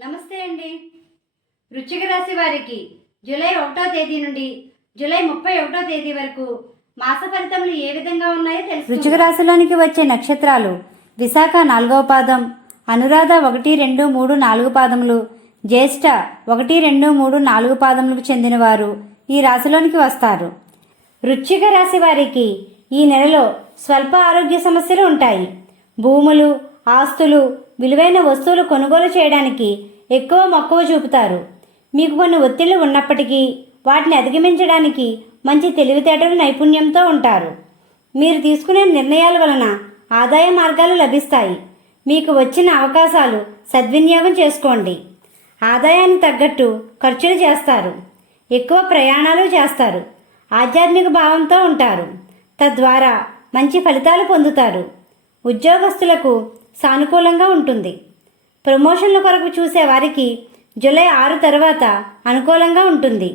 నమస్తే అండి. వృశ్చిక రాశి వారికి జూలై ఒకటో తేదీ నుండి జూలై ముప్పై ఒకటో తేదీ వరకు మాస ఫలితములు ఏ విధంగా ఉన్నాయో తెలుసు వృశ్చిక రాశిలోనికి వచ్చే నక్షత్రాలు విశాఖ నాలుగవ పాదం అనురాధ ఒకటి రెండు మూడు నాలుగు పాదములు జ్యేష్ఠ ఒకటి రెండు మూడు నాలుగు పాదములకు చెందినవారు ఈ రాశిలోనికి వస్తారు. వృశ్చిక రాశి వారికి ఈ నెలలో స్వల్ప ఆరోగ్య సమస్యలు ఉంటాయి. భూములు ఆస్తులు విలువైన వస్తువులు కొనుగోలు చేయడానికి ఎక్కువ మక్కువ చూపుతారు. మీకు కొన్ని ఒత్తిళ్ళు ఉన్నప్పటికీ వాటిని అధిగమించడానికి మంచి తెలివితేటలు నైపుణ్యంతో ఉంటారు. మీరు తీసుకునే నిర్ణయాల వలన ఆదాయ మార్గాలు లభిస్తాయి. మీకు వచ్చిన అవకాశాలు సద్వినియోగం చేసుకోండి. ఆదాయానికి తగ్గట్టు ఖర్చులు చేస్తారు. ఎక్కువ ప్రయాణాలు చేస్తారు. ఆధ్యాత్మిక భావంతో ఉంటారు. తద్వారా మంచి ఫలితాలు పొందుతారు. ఉద్యోగస్తులకు సానుకూలంగా ఉంటుంది. ప్రమోషన్ల కొరకు చూసే వారికి జూలై ఆరు తర్వాత అనుకూలంగా ఉంటుంది.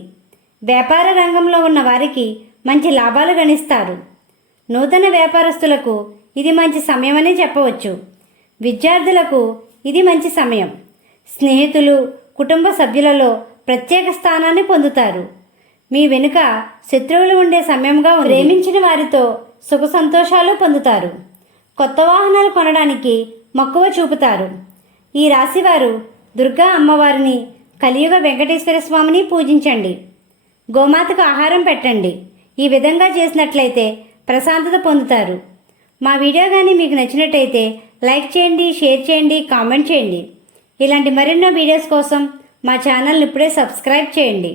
వ్యాపార రంగంలో ఉన్న వారికి మంచి లాభాలు గణిస్తారు. నూతన వ్యాపారస్తులకు ఇది మంచి సమయమని చెప్పవచ్చు. విద్యార్థులకు ఇది మంచి సమయం. స్నేహితులు కుటుంబ సభ్యులలో ప్రత్యేక స్థానాన్ని పొందుతారు. మీ వెనుక శత్రువులు ఉండే సమయంగా ప్రేమించిన వారితో సుఖ సంతోషాలు పొందుతారు. కొత్త వాహనాలు కొనడానికి మక్కువ చూపుతారు. ఈ రాశివారు దుర్గా అమ్మవారిని కలియుగ వెంకటేశ్వర స్వామిని పూజించండి. గోమాతకు ఆహారం పెట్టండి. ఈ విధంగా చేసినట్లయితే ప్రశాంతత పొందుతారు. మా వీడియో కానీ మీకు నచ్చినట్టయితే లైక్ చేయండి షేర్ చేయండి కామెంట్ చేయండి. ఇలాంటి మరెన్నో వీడియోస్ కోసం మా ఛానల్ని ఇప్పుడే సబ్స్క్రైబ్ చేయండి.